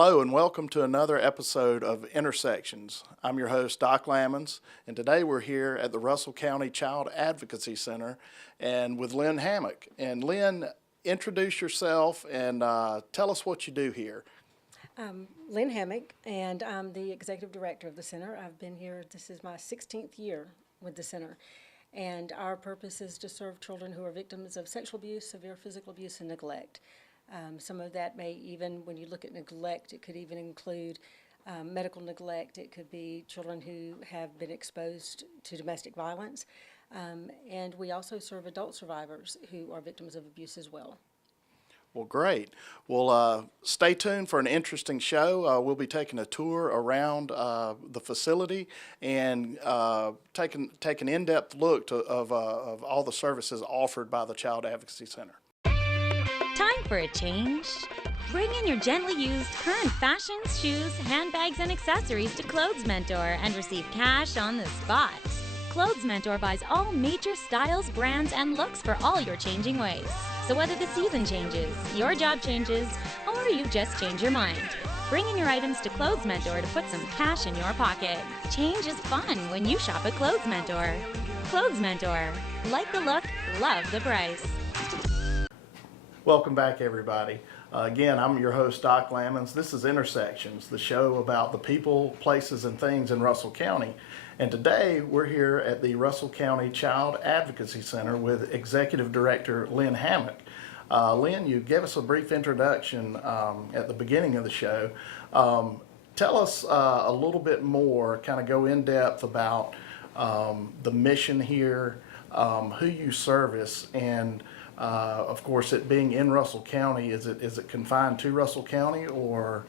Hello and welcome to another episode of Intersections. I'm your host, Doc Lammons, and today we're here at the Russell County Child Advocacy Center and with Lynn Hammock. And Lynn, introduce yourself and tell us what you do here. Lynn Hammock, and I'm the Executive Director of the Center. I've been here, this is my 16th year with the Center. And our purpose is to serve children who are victims of sexual abuse, severe physical abuse, and neglect. Some of that may even, when you look at neglect, it could even include medical neglect. It could be children who have been exposed to domestic violence. And we also serve adult survivors who are victims of abuse as well. Well, great. Well, stay tuned for an interesting show. We'll be taking a tour around the facility and take an in-depth look of all the services offered by the Child Advocacy Center. Time for a change? Bring in your gently used current fashions, shoes, handbags, and accessories to Clothes Mentor and receive cash on the spot. Clothes Mentor buys all major styles, brands, and looks for all your changing ways. So whether the season changes, your job changes, or you just change your mind, bring in your items to Clothes Mentor to put some cash in your pocket. Change is fun when you shop at Clothes Mentor. Clothes Mentor. Like the look, love the price. Welcome back, everybody. Again, I'm your host, Doc Lammons. This is Intersections, the show about the people, places, and things in Russell County. And today, we're here at the Russell County Child Advocacy Center with Executive Director Lynn Hammock. Lynn, you gave us a brief introduction at the beginning of the show. Tell us a little bit more, kind of go in depth about the mission here, who you service, and of course, it being in Russell County, is it confined to Russell County, or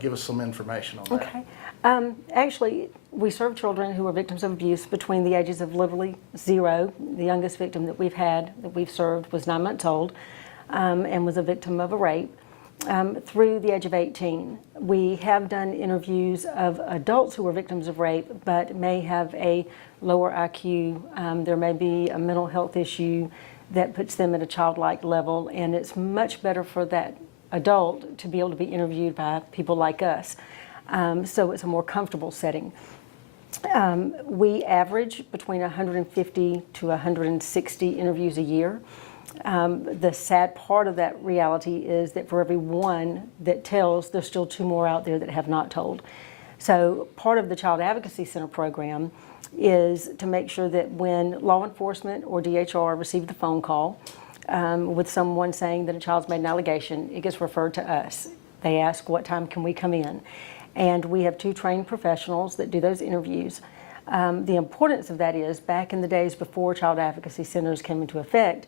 give us some information on that? Okay. Actually, we serve children who are victims of abuse between the ages of literally 0. The youngest victim that we've served was 9 months old and was a victim of a rape through the age of 18. We have done interviews of adults who are victims of rape but may have a lower IQ. There may be a mental health issue that puts them at a childlike level, and it's much better for that adult to be able to be interviewed by people like us. So it's a more comfortable setting. We average between 150 to 160 interviews a year. The sad part of that reality is that for every one that tells, there's still 2 more out there that have not told. So part of the Child Advocacy Center program is to make sure that when law enforcement or DHR receive the phone call with someone saying that a child's made an allegation, it gets referred to us. They ask, what time can we come in? And we have 2 trained professionals that do those interviews. The importance of that is, back in the days before Child Advocacy Centers came into effect,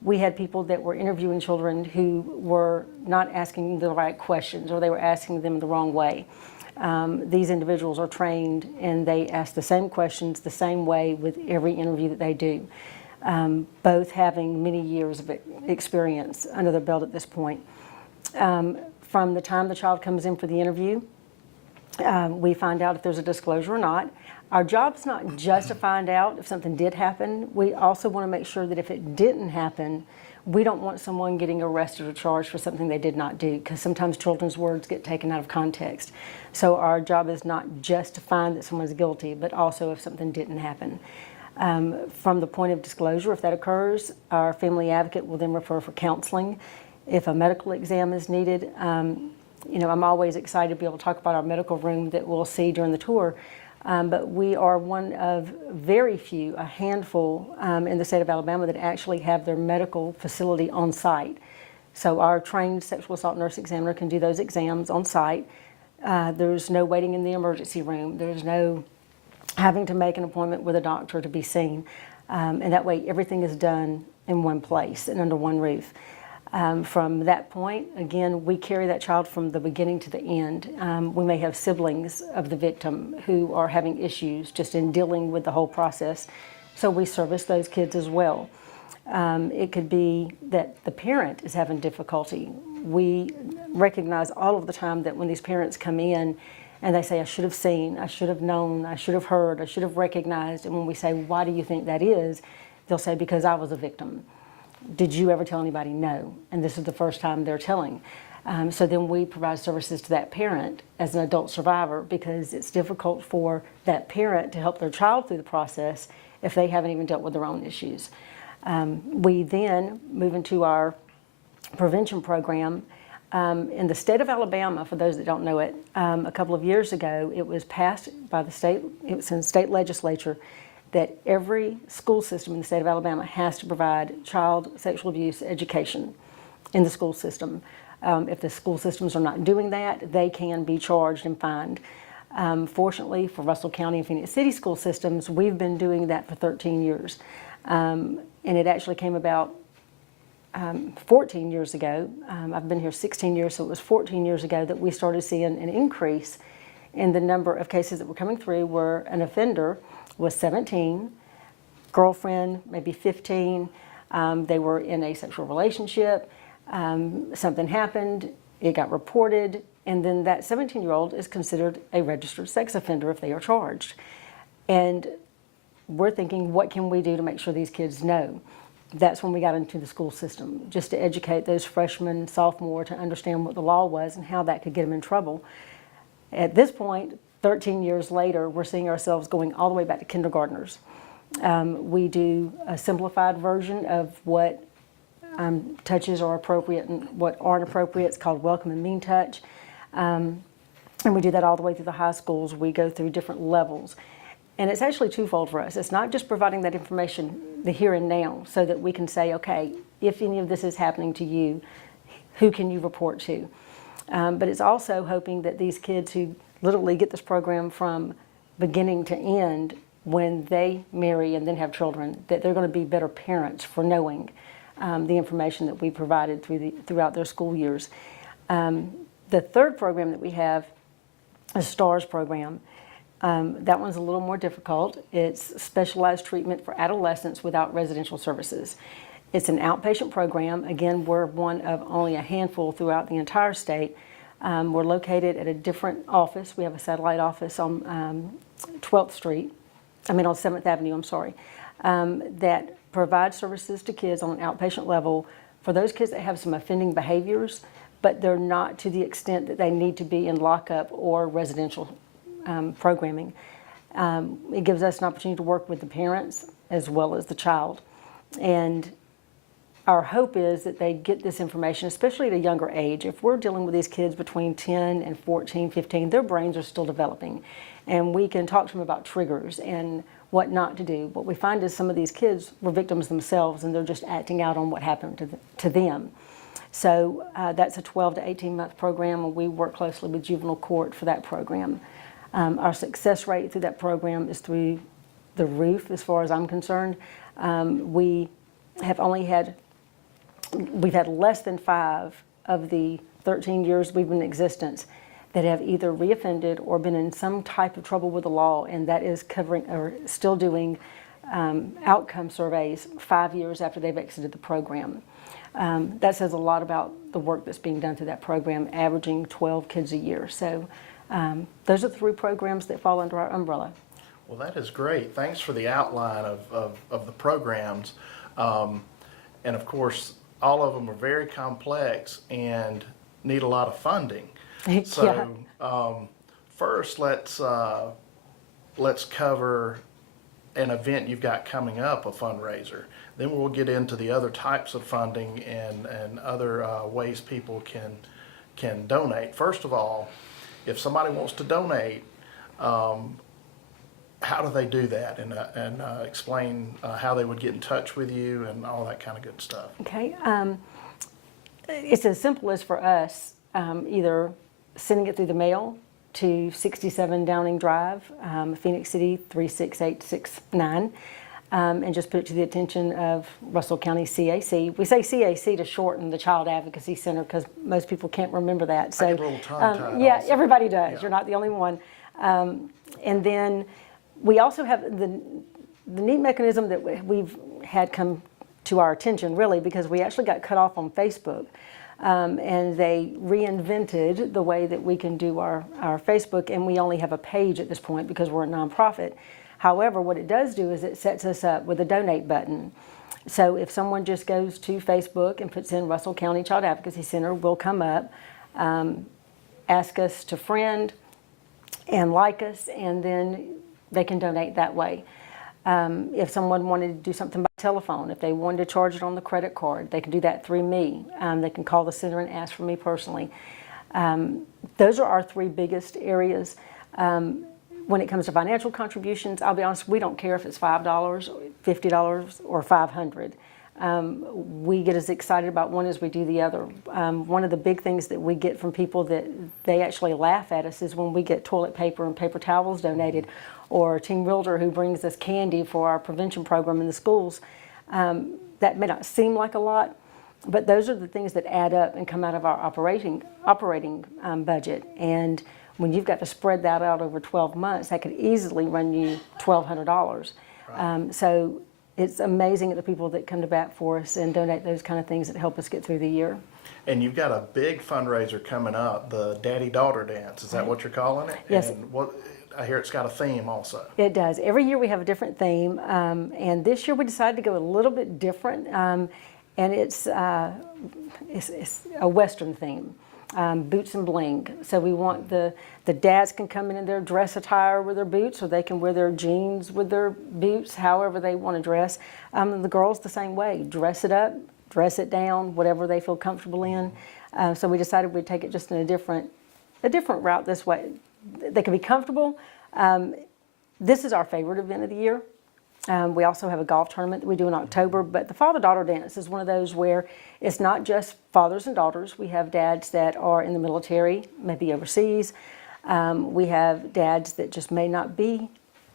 we had people that were interviewing children who were not asking the right questions, or they were asking them the wrong way. These individuals are trained and they ask the same questions the same way with every interview that they do, both having many years of experience under their belt at this point. From the time the child comes in for the interview, we find out if there's a disclosure or not. Our job's not just to find out if something did happen. We also want to make sure that if it didn't happen, we don't want someone getting arrested or charged for something they did not do, because sometimes children's words get taken out of context. So our job is not just to find that someone's guilty, but also if something didn't happen. From the point of disclosure, if that occurs, our family advocate will then refer for counseling. If a medical exam is needed, I'm always excited to be able to talk about our medical room that we'll see during the tour. But we are one of very few, a handful in the state of Alabama that actually have their medical facility on site. So our trained sexual assault nurse examiner can do those exams on site. There's no waiting in the emergency room. There's no having to make an appointment with a doctor to be seen. And that way everything is done in one place and under one roof. From that point, again, we carry that child from the beginning to the end. We may have siblings of the victim who are having issues just in dealing with the whole process, so we service those kids as well. It could be that the parent is having difficulty. We recognize all of the time that when these parents come in and they say, I should have seen, I should have known, I should have heard, I should have recognized, and when we say, why do you think that is? They'll say, because I was a victim. Did you ever tell anybody? No. And this is the first time they're telling. So then we provide services to that parent as an adult survivor, because it's difficult for that parent to help their child through the process if they haven't even dealt with their own issues. We then move into our prevention program. In the state of Alabama, for those that don't know it, a couple of years ago, it was passed by the state, it was in the state legislature, that every school system in the state of Alabama has to provide child sexual abuse education in the school system. If the school systems are not doing that, they can be charged and fined. Fortunately for Russell County and Phoenix City school systems, we've been doing that for 13 years. And it actually came about 14 years ago. I've been here 16 years, so it was 14 years ago that we started seeing an increase in the number of cases that were coming through where an offender was 17, girlfriend maybe 15, they were in a sexual relationship, something happened, it got reported, and then that 17-year-old is considered a registered sex offender if they are charged. And we're thinking, what can we do to make sure these kids know? That's when we got into the school system, just to educate those freshmen, sophomore, to understand what the law was and how that could get them in trouble. At this point, 13 years later, we're seeing ourselves going all the way back to kindergartners. We do a simplified version of what touches are appropriate and what aren't appropriate. It's called Welcome and Mean Touch. And we do that all the way through the high schools. We go through different levels. And it's actually twofold for us. It's not just providing that information, the here and now, so that we can say, okay, if any of this is happening to you, who can you report to? But it's also hoping that these kids who literally get this program from beginning to end, when they marry and then have children, that they're going to be better parents for knowing the information that we provided throughout their school years. The third program that we have is STARS program. That one's a little more difficult. It's specialized treatment for adolescents without residential services. It's an outpatient program. Again, we're one of only a handful throughout the entire state. We're located at a different office. We have a satellite office on 7th Avenue, I'm sorry, that provides services to kids on an outpatient level for those kids that have some offending behaviors, but they're not to the extent that they need to be in lockup or residential programming. It gives us an opportunity to work with the parents as well as the child. And our hope is that they get this information, especially at a younger age. If we're dealing with these kids between 10 and 14, 15, their brains are still developing. And we can talk to them about triggers and what not to do. What we find is some of these kids were victims themselves, and they're just acting out on what happened to them. So that's a 12 to 18 month program, and we work closely with juvenile court for that program. Our success rate through that program is through the roof as far as I'm concerned. We've had less than 5 of the 13 years we've been in existence that have either reoffended or been in some type of trouble with the law, and that is covering or still doing outcome surveys 5 years after they've exited the program. That says a lot about the work that's being done through that program, averaging 12 kids a year. So those are the 3 programs that fall under our umbrella. Well, that is great. Thanks for the outline of the programs. And of course, all of them are very complex and need a lot of funding. So first, let's cover an event you've got coming up, a fundraiser. Then we'll get into the other types of funding and other ways people can donate. First of all, if somebody wants to donate, how do they do that? And explain how they would get in touch with you and all that kind of good stuff. Okay. It's as simple as for us either sending it through the mail to 67 Downing Drive, Phoenix City 36869, and just put it to the attention of Russell County CAC. We say CAC to shorten the Child Advocacy Center because most people can't remember that. So I get a little tongue-tied yeah, also. everybody does. Yeah. You're not the only one. And then we also have the neat mechanism that we've had come to our attention, really, because we actually got cut off on Facebook. And they reinvented the way that we can do our Facebook, and we only have a page at this point because we're a nonprofit. However, what it does do is it sets us up with a donate button. So if someone just goes to Facebook and puts in Russell County Child Advocacy Center, we'll come up, ask us to friend and like us, and then they can donate that way. If someone wanted to do something by telephone, if they wanted to charge it on the credit card, they can do that through me. They can call the center and ask for me personally. Those are our three biggest areas. When it comes to financial contributions, I'll be honest, we don't care if it's $5, $50, or $500. We get as excited about one as we do the other. One of the big things that we get from people that they actually laugh at us is when we get toilet paper and paper towels donated, or a teen realtor who brings us candy for our prevention program in the schools. That may not seem like a lot, but those are the things that add up and come out of our operating budget. And when you've got to spread that out over 12 months, that could easily run you $1,200. Right. So it's amazing at the people that come to bat for us and donate those kind of things that help us get through the year. And you've got a big fundraiser coming up, the Daddy-Daughter Dance. Is that what you're calling it? Yes. And what, I hear it's got a theme also. It does. Every year we have a different theme, and this year we decided to go a little bit different, and it's a Western theme. Boots and bling. So we want the dads can come in their dress attire with their boots, or they can wear their jeans with their boots, however they want to dress. The girls the same way. Dress it up, dress it down, whatever they feel comfortable in. So we decided we'd take it just in a different route this way. They can be comfortable. This is our favorite event of the year. We also have a golf tournament that we do in October, but the father-daughter dance is one of those where it's not just fathers and daughters. We have dads that are in the military, maybe overseas. We have dads that just may not be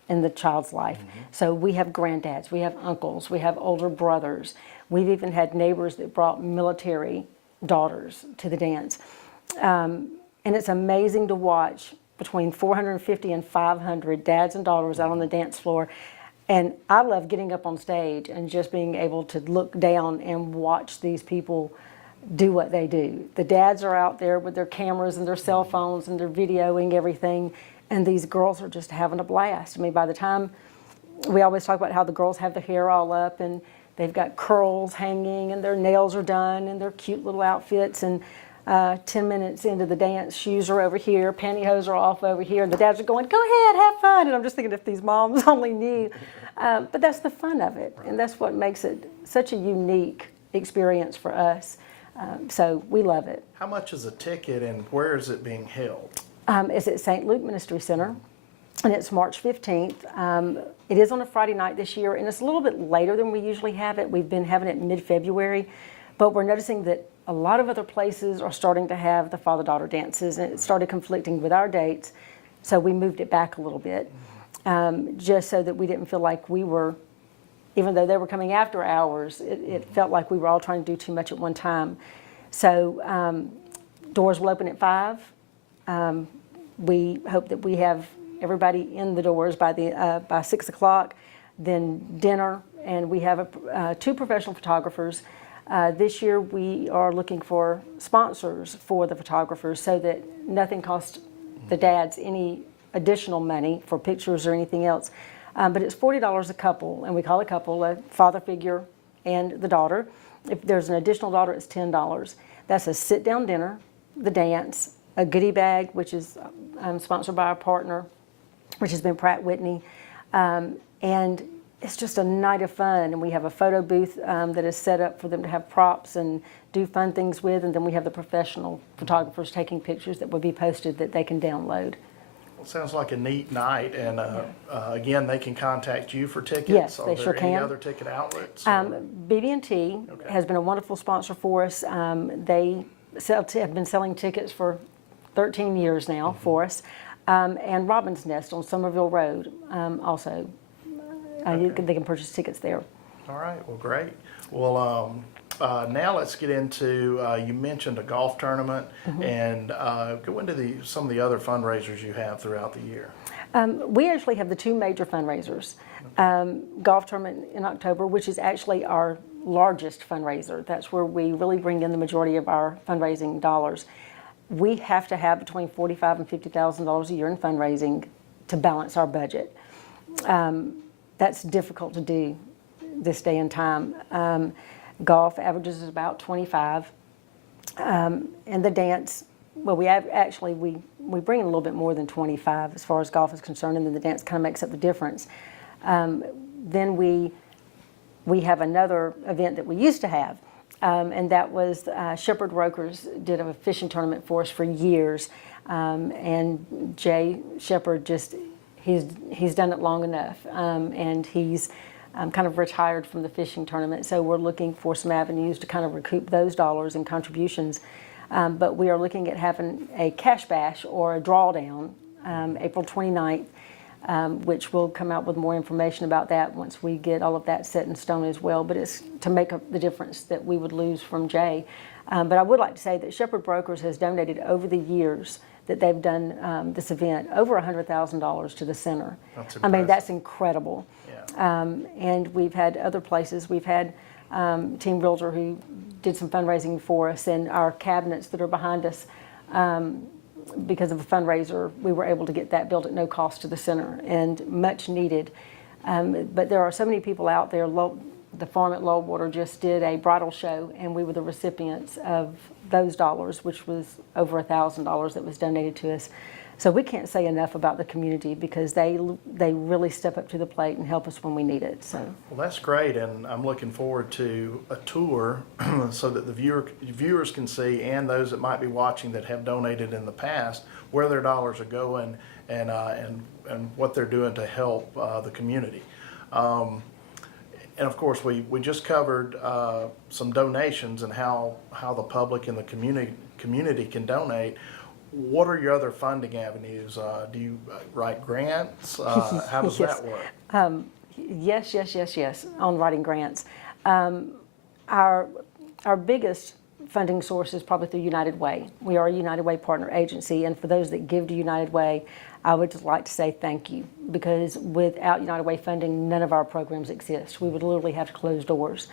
in the child's life. So we have granddads, we have uncles, we have older brothers. We've even had neighbors that brought military daughters to the dance. And it's amazing to watch between 450 and 500 dads and daughters out on the dance floor. And I love getting up on stage and just being able to look down and watch these people do what they do. The dads are out there with their cameras and their cell phones and they're videoing everything, and these girls are just having a blast. I mean, by the time, we always talk about how the girls have their hair all up and they've got curls hanging and their nails are done and their cute little outfits, and 10 minutes into the dance, shoes are over here, pantyhose are off over here, and the dads are going, go ahead, have fun. And I'm just thinking, if these moms only knew. But that's the fun of it, and that's what makes it such a unique experience for us. So we love it. How much is a ticket and where is it being held? It's at St. Luke Ministry Center, and it's March 15th. It is on a Friday night this year, and it's a little bit later than we usually have it. We've been having it mid-February, but we're noticing that a lot of other places are starting to have the father-daughter dances, and it started conflicting with our dates, so we moved it back a little bit, just so that we didn't feel like we were, even though they were coming after hours, it felt like we were all trying to do too much at one time. So doors will open at 5. We hope that we have everybody in the doors by 6 o'clock, then dinner, and we have 2 professional photographers. This year we are looking for sponsors for the photographers so that nothing costs the dads any additional money for pictures or anything else. But it's $40 a couple, and we call a couple a father figure and the daughter. If there's an additional daughter, it's $10. That's a sit-down dinner, the dance, a goodie bag, which is sponsored by our partner, which has been Pratt Whitney, and it's just a night of fun. And we have a photo booth that is set up for them to have props and do fun things with, and then we have the professional photographers taking pictures that will be posted that they can download. Well, sounds like a neat night, and again, they can contact you for tickets. Yes, Are they there sure any can. other ticket outlets? BB&T Okay. has been a wonderful sponsor for us. They have been selling tickets for 13 years now for us. And Robin's Nest on Somerville Road also. They can purchase tickets there. All right, well, great. Well, now let's get into, you mentioned a golf tournament, and go into some of the other fundraisers you have throughout the year. We actually have the 2 major fundraisers. Golf tournament in October, which is actually our largest fundraiser. That's where we really bring in the majority of our fundraising dollars. We have to have between $45,000 and $50,000 a year in fundraising to balance our budget. That's difficult to do. this day and time. Golf averages about 25, and the dance, well, we bring in a little bit more than 25 as far as golf is concerned, and then the dance kind of makes up the difference. Then we have another event that we used to have, and that was Shepherd Rokers did a fishing tournament for us for years, and Jay Shepherd he's done it long enough, and he's kind of retired from the fishing tournament. So we're looking for some avenues to kind of recoup those dollars and contributions. But we are looking at having a cash bash or a drawdown April 29th, which we'll come out with more information about that once we get all of that set in stone as well. But it's to make up the difference that we would lose from Jay. But I would like to say that Shepherd Brokers has donated over the years that they've done this event over $100,000 to the center. That's I mean, impressive. that's incredible. Yeah. And we've had other places. We've had Team Realtor who did some fundraising for us, and our cabinets that are behind us, because of a fundraiser, we were able to get that built at no cost to the center, and much needed. But there are so many people out there. The farm at Lowwater just did a bridal show, and we were the recipients of those dollars, which was over $1,000 that was donated to us. So we can't say enough about the community because they really step up to the plate and help us when we need it. So. Well, that's great, and I'm looking forward to a tour so that the viewers can see, and those that might be watching that have donated in the past, where their dollars are going and what they're doing to help the community. And of course, we just covered some donations and how the public and the community can donate. What are your other funding avenues? Do you write grants? How does Yes. that work? Yes, on writing grants. Our biggest funding source is probably through United Way. We are a United Way partner agency, and for those that give to United Way, I would just like to say thank you, because without United Way funding, none of our programs exist. We would literally have to close doors.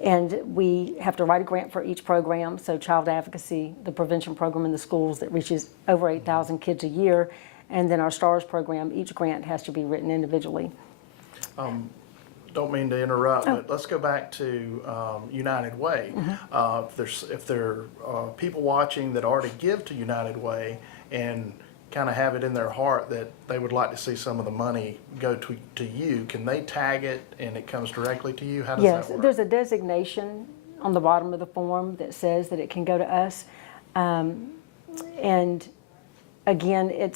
And we have to write a grant for each program. So Child Advocacy, the prevention program in the schools that reaches over 8,000 kids a year, and then our STARS program, each grant has to be written individually. Don't mean to interrupt, but let's go back to United Way. If there are people watching that already give to United Way and kind of have it in their heart that they would like to see some of the money go to you, can they tag it and it comes directly to you? How does Yes, that work? there's a designation on the bottom of the form that says that it can go to us. And again,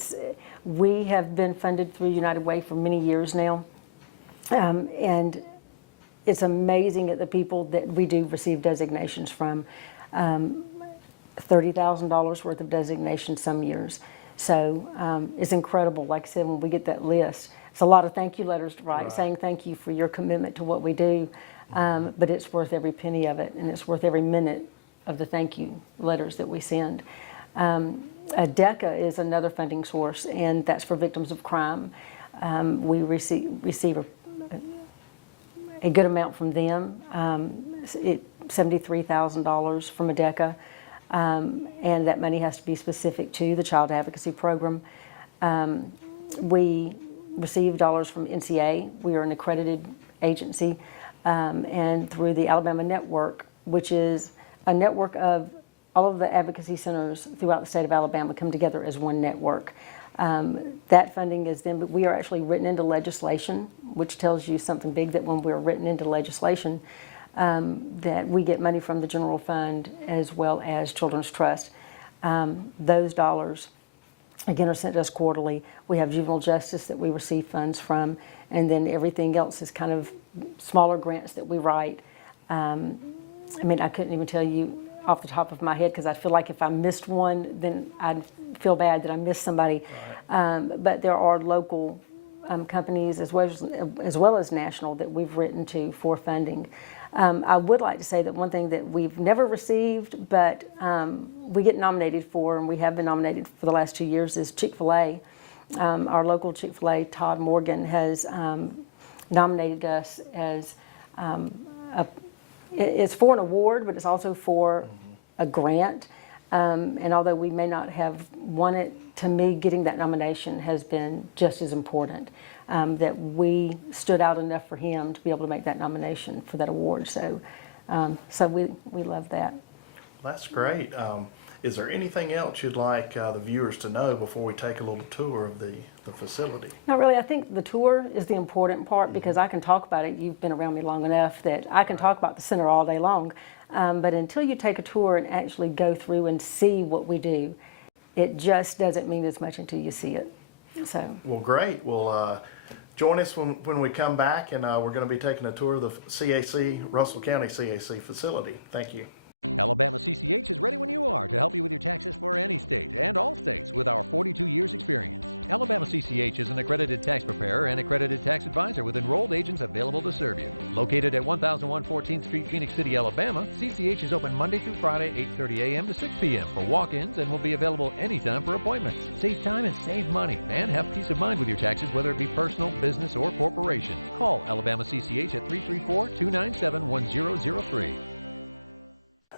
we have been funded through United Way for many years now. And it's amazing at the people that we do receive designations from. $30,000 worth of designations some years. So it's incredible. Like I said, when we get that list, it's a lot of thank you letters to write, saying thank you for your commitment to what we do. But it's worth every penny of it, and it's worth every minute of the thank you letters that we send. ADECA is another funding source, and that's for victims of crime. We receive a good amount from them, $73,000 from ADECA. And that money has to be specific to the Child Advocacy Program. We receive dollars from NCA. We are an accredited agency, and through the Alabama Network, which is a network of all of the advocacy centers throughout the state of Alabama come together as one network. That funding is then, but we are actually written into legislation, which tells you something big, that when we're written into legislation, that we get money from the general fund as well as Children's Trust. Those dollars, again, are sent to us quarterly. We have juvenile justice that we receive funds from, and then everything else is kind of smaller grants that we write. I mean, I couldn't even tell you off the top of my head, because I feel like if I missed one, then I'd feel bad that I missed somebody. But there are local companies as well as national that we've written to for funding. I would like to say that one thing that we've never received, but we get nominated for, and we have been nominated for the last 2 years, is Chick-fil-A. Our local Chick-fil-A, Todd Morgan, has nominated us as it's for an award, but it's also for a grant. And although we may not have won it, to me, getting that nomination has been just as important, that we stood out enough for him to be able to make that nomination for that award. So, we love that. That's great. Is there anything else you'd like the viewers to know before we take a little tour of the facility? Not really. I think the tour is the important part because I can talk about it. You've been around me long enough that I can talk about the center all day long. But until you take a tour and actually go through and see what we do, it just doesn't mean as much until you see it. So. Well, great. Well, join us when we come back, and we're going to be taking a tour of the CAC, Russell County CAC facility. Thank you.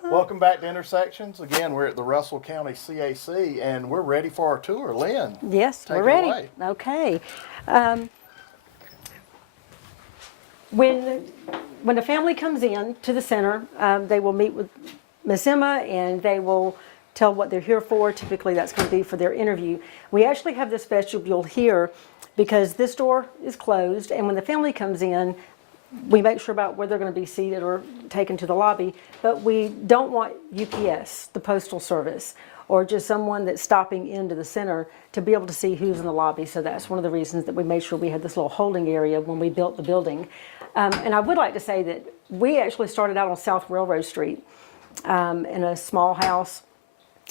Welcome back to Intersections. Again, we're at the Russell County CAC, and we're ready for our tour. Lynn, Yes, take we're it ready. away. Okay. When a family comes in to the center, they will meet with Miss Emma, and they will tell what they're here for. Typically, that's going to be for their interview. We actually have this vestibule here because this door is closed, and when the family comes in, we make sure about where they're going to be seated or taken to the lobby, but we don't want UPS, the Postal Service, or just someone that's stopping into the center to be able to see who's in the lobby. So that's one of the reasons that we made sure we had this little holding area when we built the building. And I would like to say that we actually started out on South Railroad Street in a small house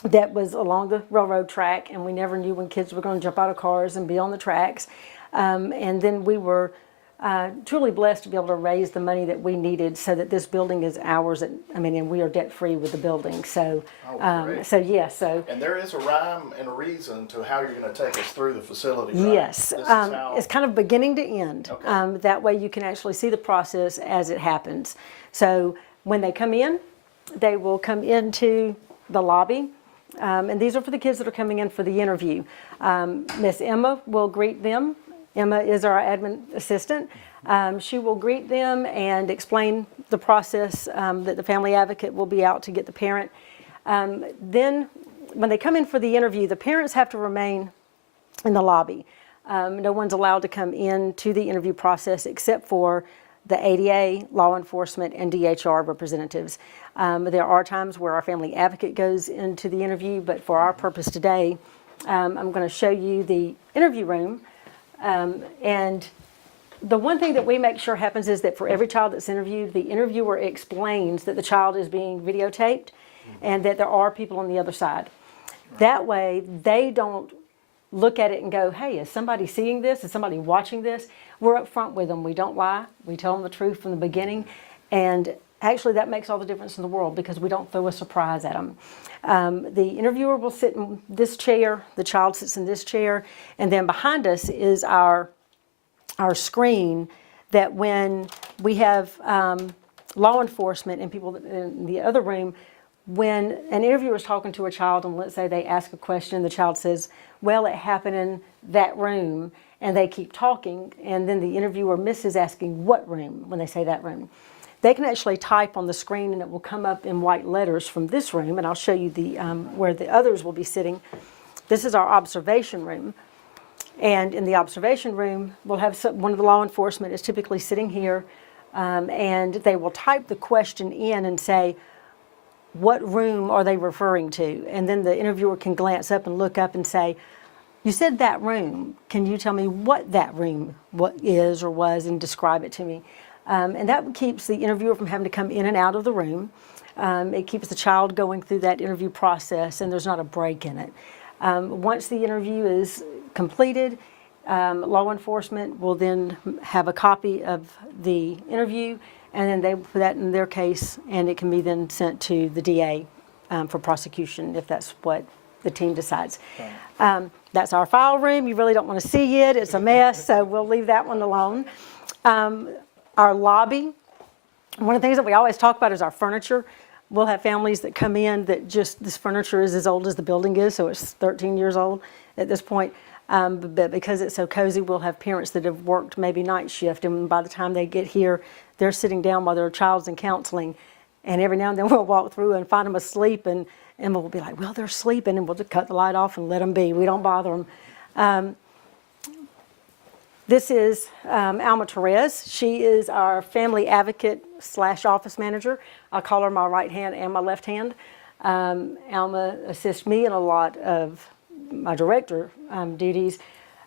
that was along the railroad track, and we never knew when kids were going to jump out of cars and be on the tracks. And then we were truly blessed to be able to raise the money that we needed so that this building is ours. And we are debt free with the building. So, great. So. And there is a rhyme and a reason to how you're going to take us through the facility. Right? Yes, This is how... it's kind of beginning to end. Okay. That way you can actually see the process as it happens. So when they come in, they will come into the lobby. And these are for the kids that are coming in for the interview. Miss Emma will greet them. Emma is our admin assistant. She will greet them and explain the process that the family advocate will be out to get the parent. Then when they come in for the interview, the parents have to remain in the lobby. No one's allowed to come into the interview process except for the ADA, law enforcement, and DHR representatives. There are times where our family advocate goes into the interview, but for our purpose today, I'm going to show you the interview room. And the one thing that we make sure happens is that for every child that's interviewed, the interviewer explains that the child is being videotaped and that there are people on the other side. That way, they don't look at it and go, hey, is somebody seeing this? Is somebody watching this? We're up front with them. We don't lie. We tell them the truth from the beginning. And actually, that makes all the difference in the world because we don't throw a surprise at them. The interviewer will sit in this chair, the child sits in this chair, and then behind us is our screen that when we have law enforcement and people in the other room, when an interviewer is talking to a child and let's say they ask a question, the child says, well, it happened in that room, and they keep talking, and then the interviewer misses asking what room when they say that room. They can actually type on the screen and it will come up in white letters from this room, and I'll show you the where the others will be sitting. This is our observation room, and in the observation room we'll have one of the law enforcement is typically sitting here, and they will type the question in and say, what room are they referring to? And then the interviewer can glance up and look up and say, you said that room. Can you tell me what that room is or was and describe it to me? And that keeps the interviewer from having to come in and out of the room. It keeps the child going through that interview process, and there's not a break in it. Once the interview is completed, law enforcement will then have a copy of the interview, and then they put that in their case, and it can be then sent to the DA for prosecution if that's what the team decides. That's our file room. You really don't want to see it. It's a mess, so we'll leave that one alone. Our lobby, one of the things that we always talk about is our furniture. we'll have families that come in that just, this furniture is as old as the building is, so it's 13 years old at this point. But because it's so cozy, we'll have parents that have worked maybe night shift, and by the time they get here, they're sitting down while their child's in counseling. And every now and then we'll walk through and find them asleep, and we'll be like, well, they're sleeping, and we'll just cut the light off and let them be. We don't bother them. This is Alma Torres. She is our family advocate / office manager. I call her my right hand and my left hand. Alma assists me in a lot of my director duties,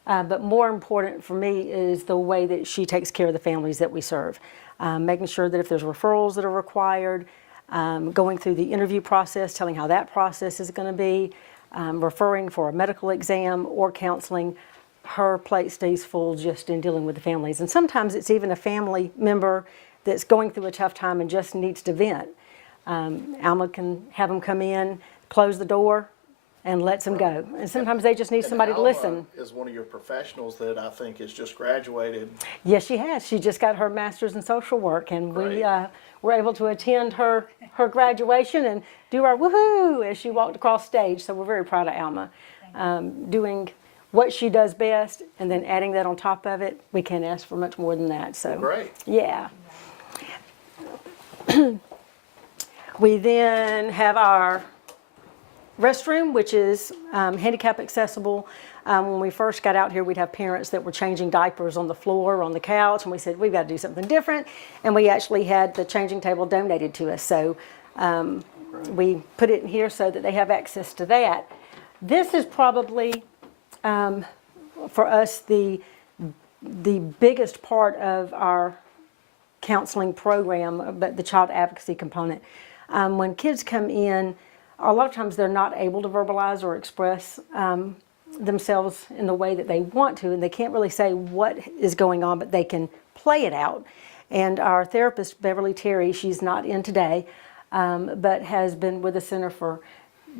but more important for me is the way that she takes care of the families that we serve. Making sure that if there's referrals that are required, going through the interview process, telling how that process is going to be, referring for a medical exam or counseling. Her plate stays full just in dealing with the families. And sometimes it's even a family member that's going through a tough time and just needs to vent. Alma can have them come in, close the door, and lets them go. And sometimes they just need somebody to listen. Alma is one of your professionals that I think has just graduated. Yes, she has. She just got her master's in social work, and we were able to attend her graduation and do our woohoo as she walked across stage. So we're very proud of Alma. Doing what she does best, and then adding that on top of it, we can't ask for much more than that. So Great. Yeah. We then have our restroom, which is handicap accessible. When we first got out here, we'd have parents that were changing diapers on the floor or on the couch, and we said, we've got to do something different. And we actually had the changing table donated to us. So we put it in here so that they have access to that. This is probably, for us, the biggest part of our counseling program, but the child advocacy component. When kids come in, a lot of times they're not able to verbalize or express themselves in the way that they want to, and they can't really say what is going on, but they can play it out. And our therapist, Beverly Terry, she's not in today, but has been with the center for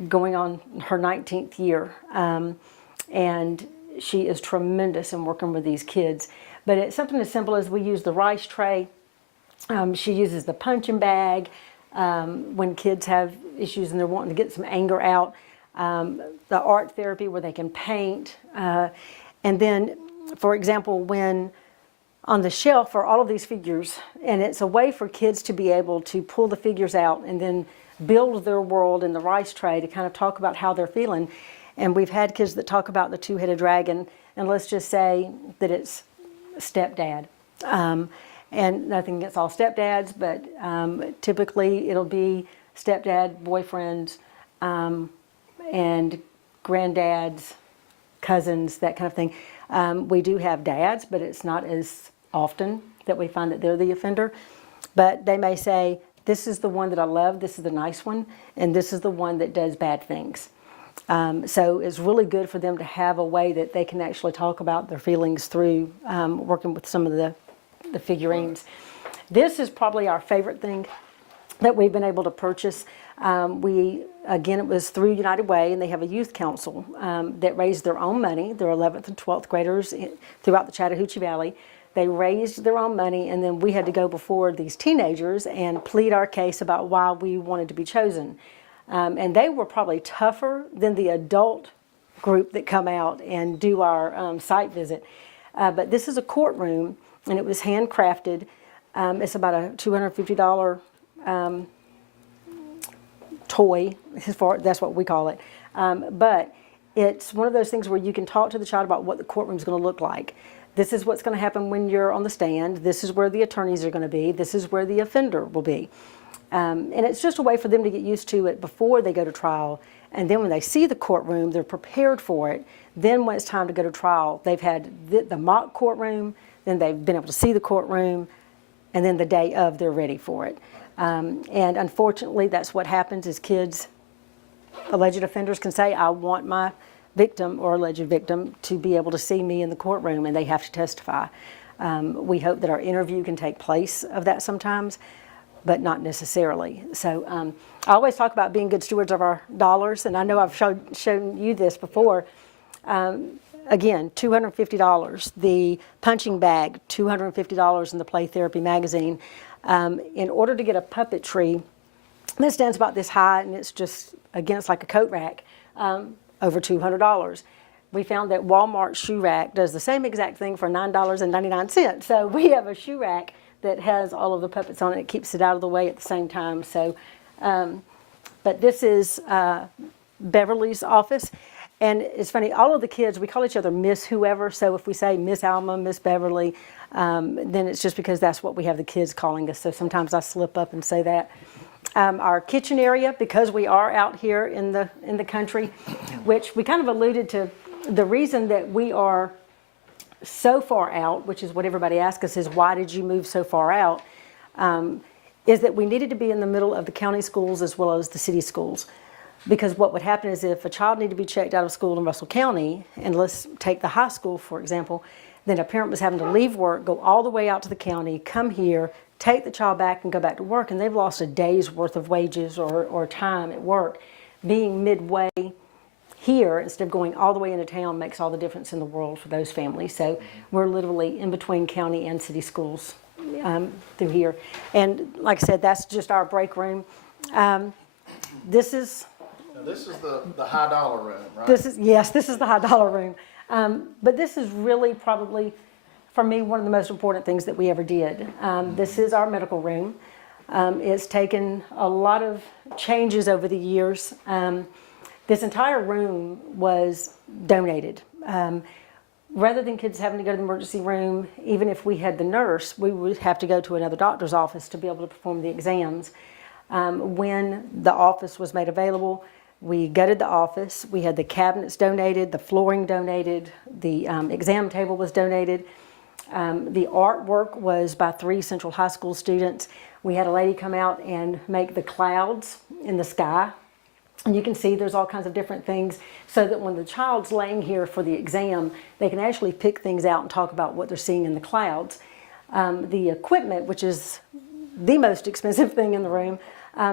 going on her 19th year. And she is tremendous in working with these kids. But it's something as simple as we use the rice tray. She uses the punching bag when kids have issues and they're wanting to get some anger out. The art therapy where they can paint. And then, for example, when on the shelf are all of these figures, and it's a way for kids to be able to pull the figures out and then build their world in the rice tray to kind of talk about how they're feeling. And we've had kids that talk about the two-headed dragon, and let's just say that it's stepdad. And nothing against all stepdads, but typically it'll be stepdad, boyfriends, and granddads, cousins, that kind of thing. We do have dads, but it's not as often that we find that they're the offender. But they may say, this is the one that I love, this is the nice one, and this is the one that does bad things. So it's really good for them to have a way that they can actually talk about their feelings through working with some of the figurines. This is probably our favorite thing that we've been able to purchase. Again, it was through United Way, and they have a youth council that raised their own money. They're 11th and 12th graders throughout the Chattahoochee Valley. They raised their own money, and then we had to go before these teenagers and plead our case about why we wanted to be chosen. And they were probably tougher than the adult group that come out and do our site visit. But this is a courtroom, and it was handcrafted. It's about a $250 toy, that's what we call it. But it's one of those things where you can talk to the child about what the courtroom's going to look like. This is what's going to happen when you're on the stand. This is where the attorneys are going to be. This is where the offender will be. And it's just a way for them to get used to it before they go to trial. And then when they see the courtroom, they're prepared for it. Then when it's time to go to trial, they've had the mock courtroom, then they've been able to see the courtroom, and then the day of, they're ready for it. And unfortunately, that's what happens is kids, alleged offenders can say, I want my victim or alleged victim to be able to see me in the courtroom, and they have to testify. We hope that our interview can take place of that sometimes, but not necessarily. So I always talk about being good stewards of our dollars, and I know I've shown you this before. Again, $250. The punching bag, $250 in the Play Therapy magazine. In order to get a puppetry This stands about this high, and it's just, again, it's like a coat rack, over $200. We found that Walmart shoe rack does the same exact thing for $9.99. So we have a shoe rack that has all of the puppets on it. It keeps it out of the way at the same time. So, but this is Beverly's office. And it's funny, all of the kids, we call each other Miss whoever. So if we say Miss Alma, Miss Beverly, then it's just because that's what we have the kids calling us. So sometimes I slip up and say that. Our kitchen area, because we are out here in the country, which we kind of alluded to, the reason that we are so far out, which is what everybody asks us, is why did you move so far out, is that we needed to be in the middle of the county schools as well as the city schools. Because what would happen is if a child needed to be checked out of school in Russell County, and let's take the high school, for example, then a parent was having to leave work, go all the way out to the county, come here, take the child back and go back to work, and they've lost a day's worth of wages or time at work. Being midway here instead of going all the way into town makes all the difference in the world for those families. So we're literally in between county and city schools through here. And like I said, that's just our break room. This is the high dollar room, right? this is the high dollar room. But this is really probably, for me, one of the most important things that we ever did. This is our medical room. It's taken a lot of changes over the years. This entire room was donated. Rather than kids having to go to the emergency room, even if we had the nurse, we would have to go to another doctor's office to be able to perform the exams. When the office was made available, we gutted the office. We had the cabinets donated, the flooring donated, the exam table was donated. The artwork was by 3 Central High School students. We had a lady come out and make the clouds in the sky. And you can see there's all kinds of different things so that when the child's laying here for the exam, they can actually pick things out and talk about what they're seeing in the clouds. The equipment, which is the most expensive thing in the room,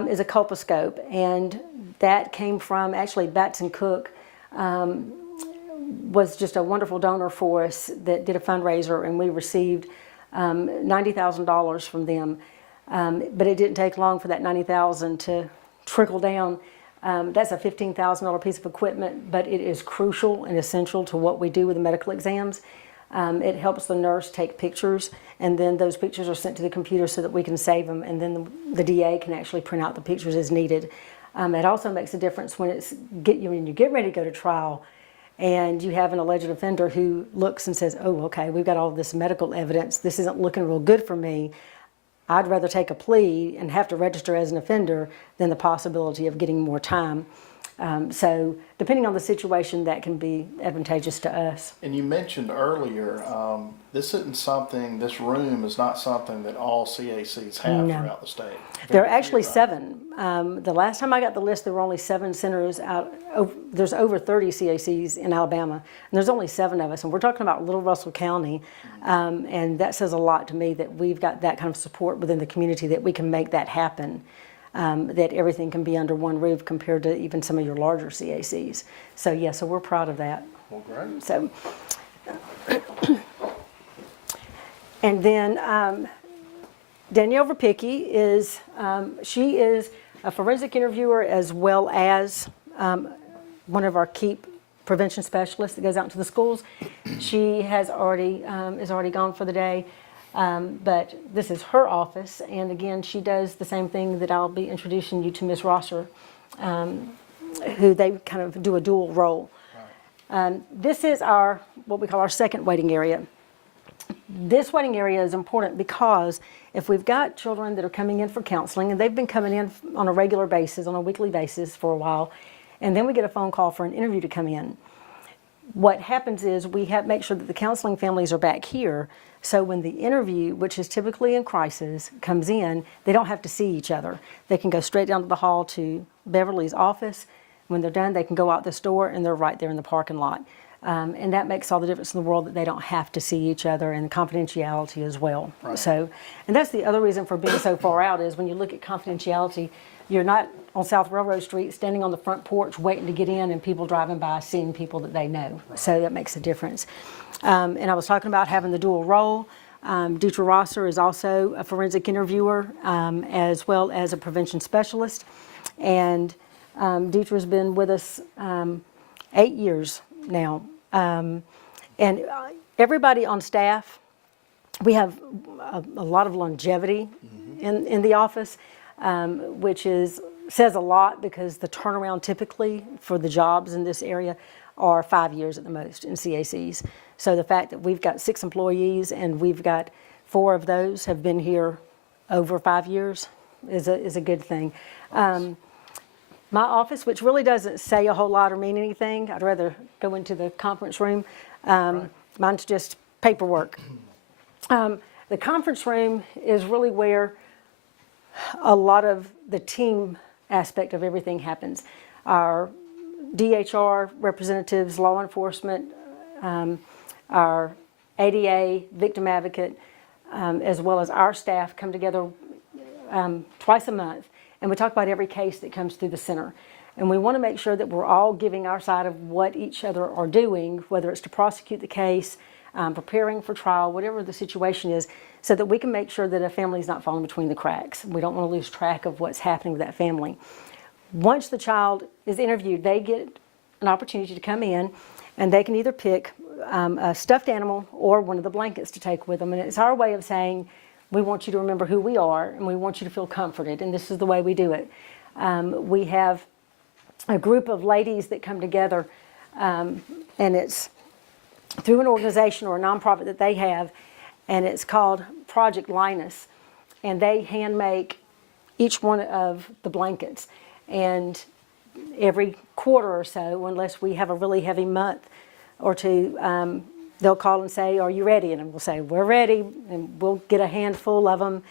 is a colposcope. And that came from, actually, Batson Cook was just a wonderful donor for us that did a fundraiser, and we received $90,000 from them. But it didn't take long for that $90,000 to trickle down. That's a $15,000 piece of equipment, but it is crucial and essential to what we do with the medical exams. It helps the nurse take pictures, and then those pictures are sent to the computer so that we can save them, and then the DA can actually print out the pictures as needed. It also makes a difference when when you get ready to go to trial and you have an alleged offender who looks and says, oh, okay, we've got all this medical evidence. This isn't looking real good for me. I'd rather take a plea and have to register as an offender than the possibility of getting more time. So depending on the situation, that can be advantageous to us. And you mentioned earlier, this room is not something that all CACs have throughout the state. There are actually 7. The last time I got the list, there were only 7 centers out. There's over 30 CACs in Alabama, and there's only 7 of us. And we're talking about Little Russell County, and that says a lot to me that we've got that kind of support within the community that we can make that happen. That everything can be under one roof compared to even some of your larger CACs. So yeah, so we're proud of that. Well, great. So, and then Danielle Verpicki is, she is a forensic interviewer as well as one of our KEEP prevention specialists that goes out into the schools. She has already, is already gone for the day. But this is her office, and again, she does the same thing that I'll be introducing you to Ms. Rosser, who they kind of do a dual role. This is what we call our second waiting area. This waiting area is important because if we've got children that are coming in for counseling, and they've been coming in on a regular basis, on a weekly basis for a while, and then we get a phone call for an interview to come in, what happens is we make sure that the counseling families are back here, so when the interview, which is typically in crisis, comes in, they don't have to see each other. They can go straight down to the hall to Beverly's office. When they're done, they can go out this door, and they're right there in the parking lot. And that makes all the difference in the world that they don't have to see each other, and confidentiality as well. Right. So, and that's the other reason for being so far out is when you look at confidentiality, you're not on South Railroad Street standing on the front porch waiting to get in and people driving by seeing people that they know. So that makes a difference. And I was talking about having the dual role. Deidre Rosser is also a forensic interviewer, as well as a prevention specialist. And Deidre's been with us 8 years now. And everybody on staff, we have a lot of longevity in the office, which says a lot, because the turnaround typically for the jobs in this area are 5 years at the most in CACs. So the fact that we've got 6 employees and we've got 4 of those have been here over 5 years is a good thing. My office, which really doesn't say a whole lot or mean anything, I'd rather go into the conference room. Mine's just paperwork. The conference room is really where a lot of the team aspect of everything happens. Our DHR representatives, law enforcement, our ADA, victim advocate, as well as our staff come together twice a month, and we talk about every case that comes through the center. And we want to make sure that we're all giving our side of what each other are doing, whether it's to prosecute the case, preparing for trial, whatever the situation is, so that we can make sure that a family's not falling between the cracks. We don't want to lose track of what's happening with that family. Once the child is interviewed, they get an opportunity to come in, and they can either pick a stuffed animal or one of the blankets to take with them. And it's our way of saying, we want you to remember who we are, and we want you to feel comforted, and this is the way we do it. We have a group of ladies that come together, and it's through an organization or a nonprofit that they have, and it's called Project Linus, and they hand make each one of the blankets. And every quarter or so, unless we have a really heavy month or two, they'll call and say, "Are you ready?" And we'll say, "We're ready," and we'll get a handful of them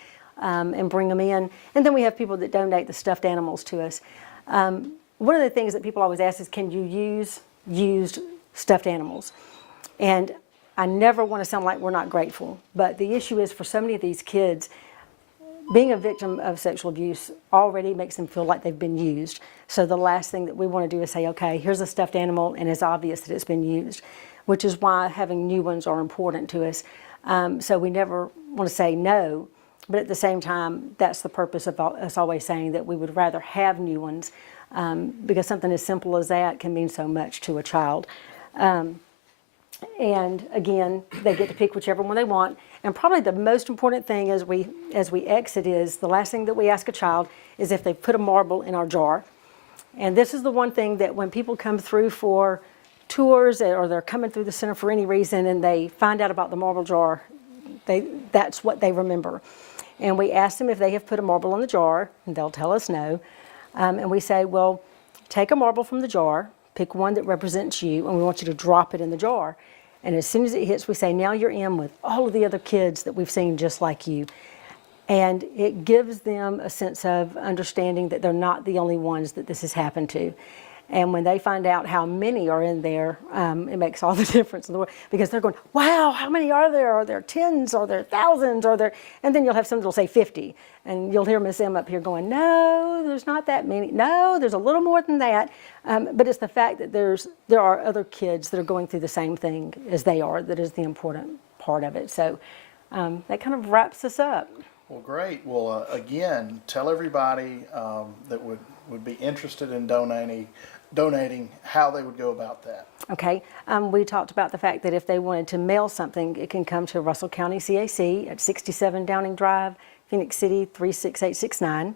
and bring them in. And then we have people that donate the stuffed animals to us. One of the things that people always ask is, can you use used stuffed animals? And I never want to sound like we're not grateful, but the issue is, for so many of these kids, being a victim of sexual abuse already makes them feel like they've been used. So the last thing that we want to do is say, okay, here's a stuffed animal, and it's obvious that it's been used, which is why having new ones are important to us. So we never want to say no, but at the same time, that's the purpose of us always saying that we would rather have new ones, because something as simple as that can mean so much to a child. And again, they get to pick whichever one they want. And probably the most important thing as we exit is, the last thing that we ask a child is if they put a marble in our jar. And this is the one thing that when people come through for tours, or they're coming through the center for any reason, and they find out about the marble jar, that's what they remember. And we ask them if they have put a marble in the jar, and they'll tell us no. And we say, well, take a marble from the jar, pick one that represents you, and we want you to drop it in the jar. And as soon as it hits, we say, now you're in with all of the other kids that we've seen just like you. And it gives them a sense of understanding that they're not the only ones that this has happened to. And when they find out how many are in there, it makes all the difference in the world, because they're going, wow, how many are there? Are there tens? Are there thousands? Are there? And then you'll have some that'll say 50. And you'll hear Miss M up here going, no, there's not that many. No, there's a little more than that. But it's the fact that there are other kids that are going through the same thing as they are that is the important part of it. So that kind of wraps us up. Well, great. Well, again, tell everybody that would be interested in donating how they would go about that. Okay. We talked about the fact that if they wanted to mail something, it can come to Russell County CAC at 67 Downing Drive, Phoenix City 36869.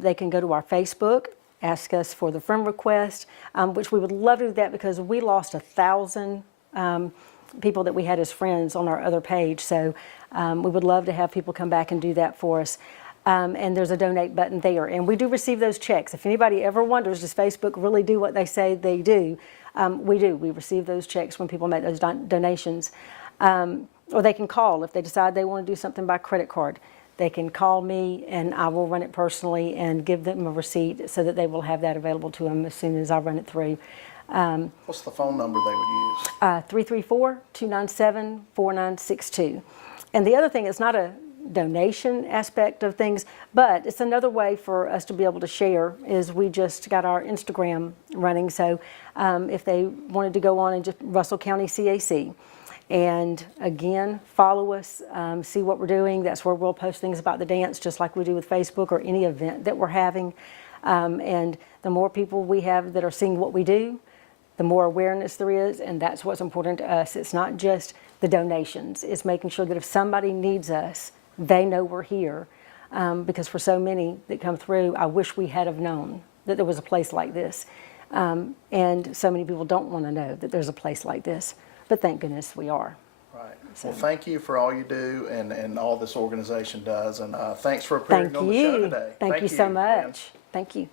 They can go to our Facebook, ask us for the friend request, which we would love to do that, because we lost 1,000 people that we had as friends on our other page. So we would love to have people come back and do that for us. And there's a donate button there. And we do receive those checks. If anybody ever wonders, does Facebook really do what they say they do? We do. We receive those checks when people make those donations. Or they can call if they decide they want to do something by credit card. They can call me, and I will run it personally and give them a receipt so that they will have that available to them as soon as I run it through. What's the phone number they would use? 334-297-4962. And the other thing, it's not a donation aspect of things, but it's another way for us to be able to share, is we just got our Instagram running. So if they wanted to go on and just Russell County CAC, And again, follow us, see what we're doing. That's where we'll post things about the dance, just like we do with Facebook or any event that we're having. And the more people we have that are seeing what we do, the more awareness there is, and that's what's important to us. It's not just the donations. It's making sure that if somebody needs us, they know we're here. Because for so many that come through, I wish we had have known that there was a place like this. And so many people don't want to know that there's a place like this. But thank goodness we are. Right. So- Well, thank you for all you do and all this organization does. And thanks for appearing Thank on the show you. today. Thank you so man. much. Thank you.